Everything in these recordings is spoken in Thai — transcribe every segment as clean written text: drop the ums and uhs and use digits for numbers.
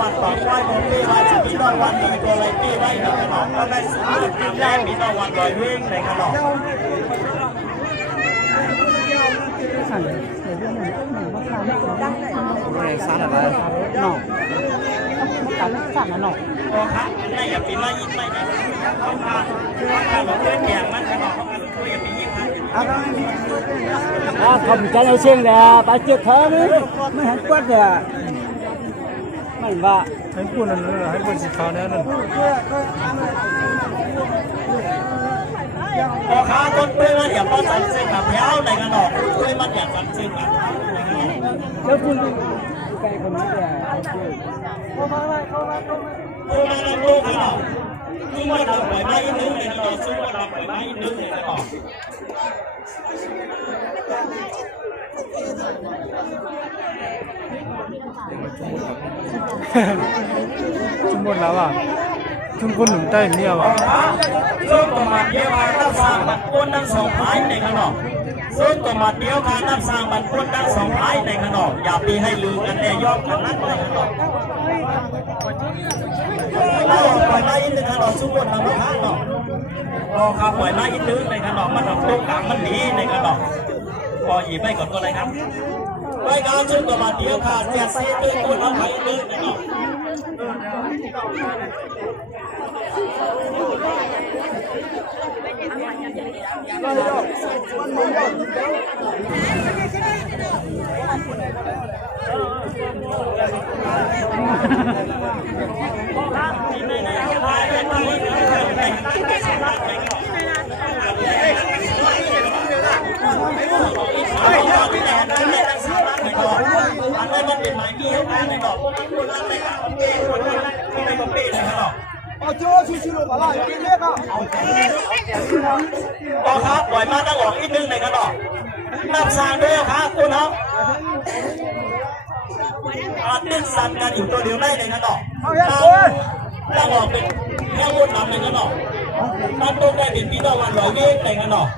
วันต่อไปโมปีว่าจะพี่น้องวันลอยตัวไรปีไว้ในขนมก็ได้สุดทำได้พี่น้องวันลอยวิ่งในขนมสั่นอะไรหนอกสั่นอะไรหนอกโอ้ครับได้อย่าปีมายิ่งไม่ได้เขาพาบอกเพื่อนแย่งมันขนมเขาคุยอย่าปียิ่งมันทำใจเอาเชียงเลยไปเจ็บเธอนี่ไม่เห็นกวดเลยไม่ว่าให้พูดนั่นเลยให้พูดสิเขาแน่นั่นพอค้าต้นเพื่อนมันอย่าป้อนสันเส้นกับแพ้วในขนมเพื่อนมันอย่าสันเส้นกับแล้วคุณแกคนนี้เนี่ยเข้ามาในโลกขนมซึ่งว่าเราปล่อยไม้นึงในขนมซึ่งว่าเราปล่อยไม้นึงในขนมชุมพลแล้วอ่ะชุมพลหนุ่มใต้เมียวอ่ะซึ่งประมาณเดียวกันนับสร้างบรรพุทั้งสองท้ายในขนมซึ่งประมาณเดียวกันนับสร้างบรรพุทั้งสองท้ายในขนมอย่าปีให้ลืมกันแต่ยอมกันนั้นในขนมเราปล่อยไม้ในขนมชุมพลทำมาข้างนอกพอขับปล่อยไม้นึงในขนมมันทำตรงกลางมันหนีในขนมพอหยิบไปก่อนก็เลยครับรายการชุดประมาณเดียวค่ะเสียซีด้วยคนเอาไปเลยนะเนาะอันนั้นมันเป็นหมายที่ให้ในดอกพวกนั้นคนนั้นในกาของเป้คนนั้นในของเป้เลยครับเอาโจ้ชิวๆมาล่ะกินเล็กอ่ะต่อครับปล่อยมาตั้งหลอกอีกนึงในกระดอกนับสร้างด้วยครับคุณครับตึ้งสั่นกันอยู่ตัวเดียวได้ในกระดอกตั้งหลอกเป็นแค่วนนำในกระดอกตั้งต้นได้เป็นพี่น้องวันลอยเวกในกระดอก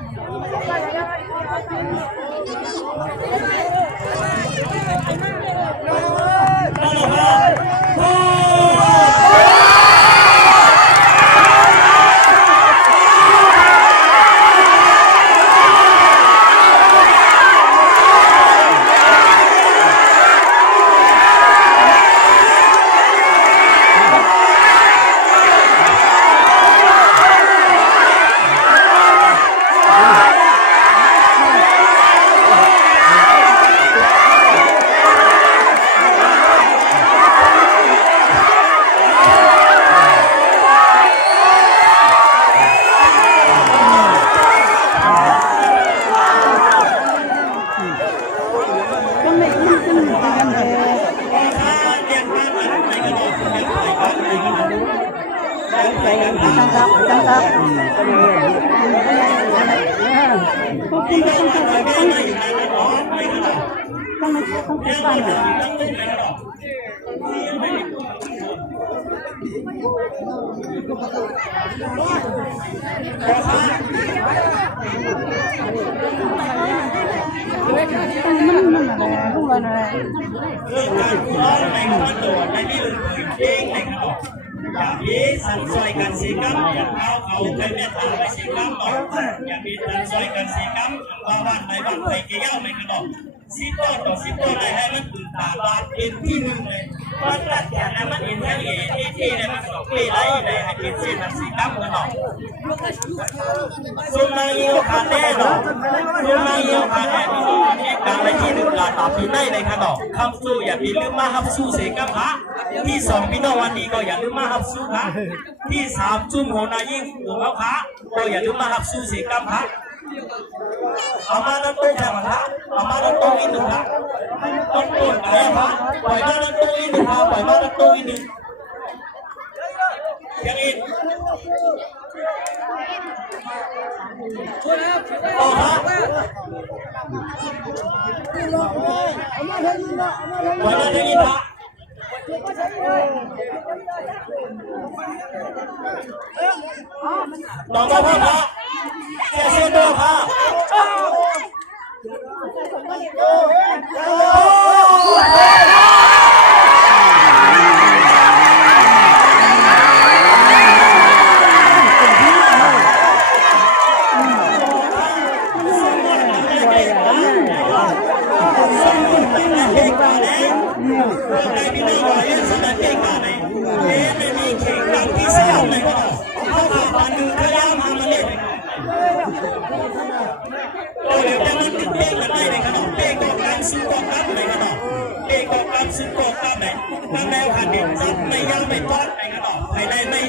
สันซอยกันสีกัมอย่างเขาเป็นแม่ตาไปสีกัมหรอกอย่างมีสันซอยกันสีกัมว่าบ้านไหนบ้านไหนเกี่ยวไม่กระดอกสิบต้นต่อสิบต้นได้ให้มันตื่นตาบ้านเป็นที่มึงเลยมันตัดแขนมันเห็นแค่เอ๋ที่เนี่ยมันสองปีไรเลยให้กินเส้นสีกัมกระดอกซุ่มนายเยี่ยวขาแน่หรอกซุ่มนายเยี่ยวขาแน่ที่นี่การไปที่หนึ่งลาตาปีได้ในกระดอกคำสู้อย่าปีลืมมาฮับสู้เสกัมพระที่สองพี่น้องวันนี้ก็อย่าลืมมาฮับสู้พระที่สามจุ่มโหนายิ่งหัวเขาพระก็อย่าลืมมาฮับสู้เสกัมพระเอามาตั้งต้นแค่พระเอามาตั้งต้นอีกหนึ่งพระต้นต้นแค่พระปล่อยมาตั้งต้นอีกหนึ่งพระปล่อยมาตั้งต้นอีกหนึ่งยังอีกโอ้ฮะปล่อยมาตั้งอีกพระต่อมาพระเสียเสียตัวพระ ในพี่น้องเราเองสนับสนุนกันเลยไม่มีเข่งดังที่เสียเลยก็เขาขับมาดูขย้ำทำมาเล่นก็เดี๋ยวจะมันติดเป้งกันได้เลยครับเป้งกองการซื้อกองทัพเลยครับเป้งกองการซื้อกองทัพเลยตั้งแนวขันเด็ดจับไม่ย่างไม่ต้อนเลยครับภายในไม่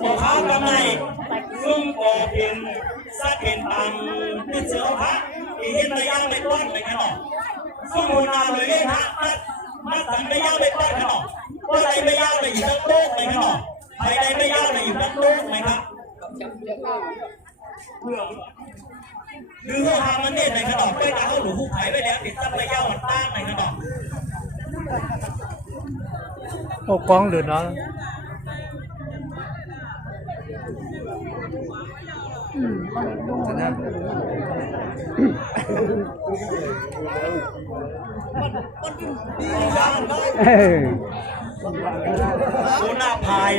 พอเขากำไรซึ่งก็เป็นสักเป็นตังที่เสือพระที่เห็นไม่ย่างไม่ต้อนเลยครับสมุนนาเลยฮะมาสั่งไม่ย่างไม่ต้อนครับก็ไรไม่ย่างเลยอยู่ทั้งโลกเลยครับภายในไม่ย่างเลยอยู่ทั้งโลกเลยครับหรือว่าทำมันเนี่ยในขนมไปตาเขาหนูผู้ขายไปแล้วติดตั้งระยะวันตั้งในขนม โอ้กองเดือดร้อนโซน่าพาย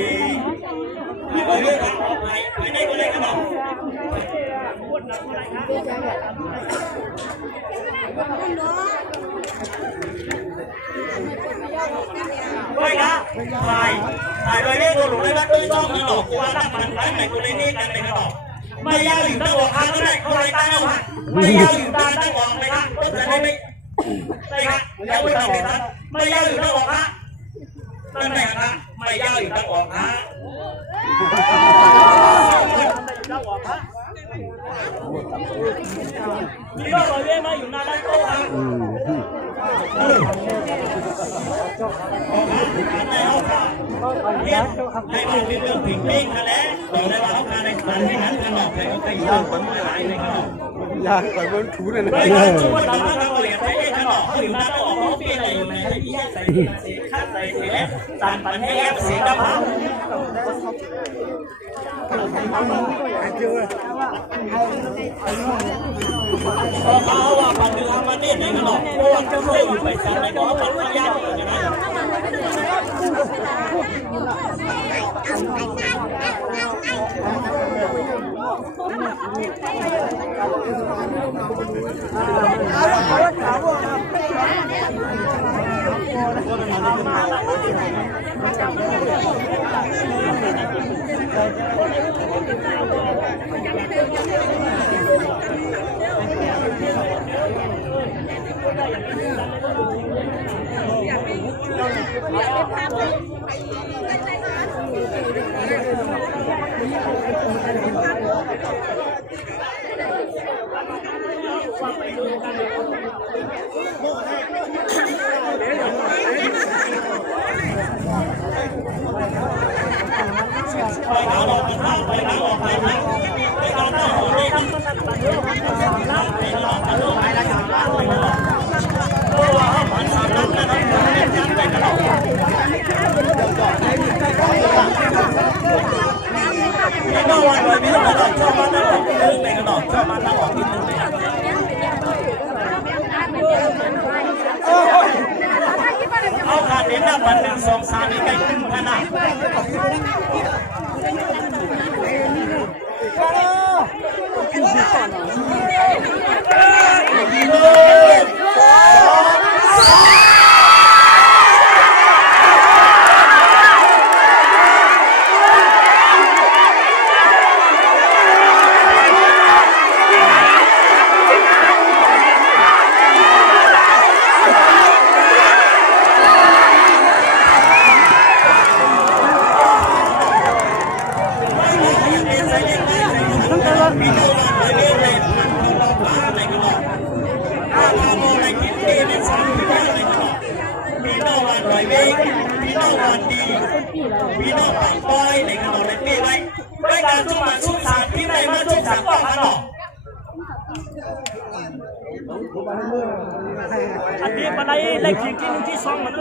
ไปเรื่องของพายไปไหนก็ได้ขนมไม่นะถ่ายไปเรื่องของหลวงในวัดด้วยต้องนะหรอกว่าถ้ามันตั้งไหนกูเลยนี่กันเลยนะหรอกไม่ยาวอยู่ตั้งหัวขาก็ได้เขาเลยตั้งเอาฮะไม่ยาวอยู่ตั้งหัวไหมครับก็จะได้ไม่ได้ครับแล้วไม่ต้องเป็นนั้นไม่ยาวอยู่ตั้งหัวขาตั้งไหนครับไม่ยาวอยู่ตั้งหัวขามีก็ลอยเว้มาอยู่หน้าด้านโต๊ะครับให้มาเป็นเรื่องผิดเองนะแหละบอกเลยว่าเขาการในสถานที่นั้นขนมใครเขาใครอยู่ตั้งคนหลายในขนมอยากไปบนถูเลยนะไม่ใช่จุดว่าเราถ้าเราเรียนใช้เองขนมเขาอยู่หน้าโต๊ะเขาเปลี่ยนอะไรอยู่ในที่ใส่เสียขั้นใส่เสียตามปันให้แอบเสียกระเพราเขาว่าปันคือทำมันเนี่ยในขนมเพราะว่าเขาอยู่ไปสั่งในก็ปันไม่ยากเลยนะไปหาหลอกกันท่าไปหาหลอกกันท่าไปหาหลอกกันท่าไปหลอกกันท่าไปหลอกกันท่าไปหลอกกันท่าเพราะว่าเขาผ่านสามนัดนะครับจับไปกันหรอกไม่ต้องวันเลยไม่ต้องวันชอบมานั่งออกนิดนึงในกระดอกชอบมานั่งออกนิดนึงเลยเอาขาดเด่นหน้าปันหนึ่งสองสามนี่ใกล้ขึ้นขนาดพี่น้องวันดีพี่น้องปังป้อยในขนมในปีไว้ด้วยการจุ่มมันชุ่มสารที่ไหนมาจุ่มสารต้องขนมอันนี้บันไดเล็กที่กินที่ซองมัน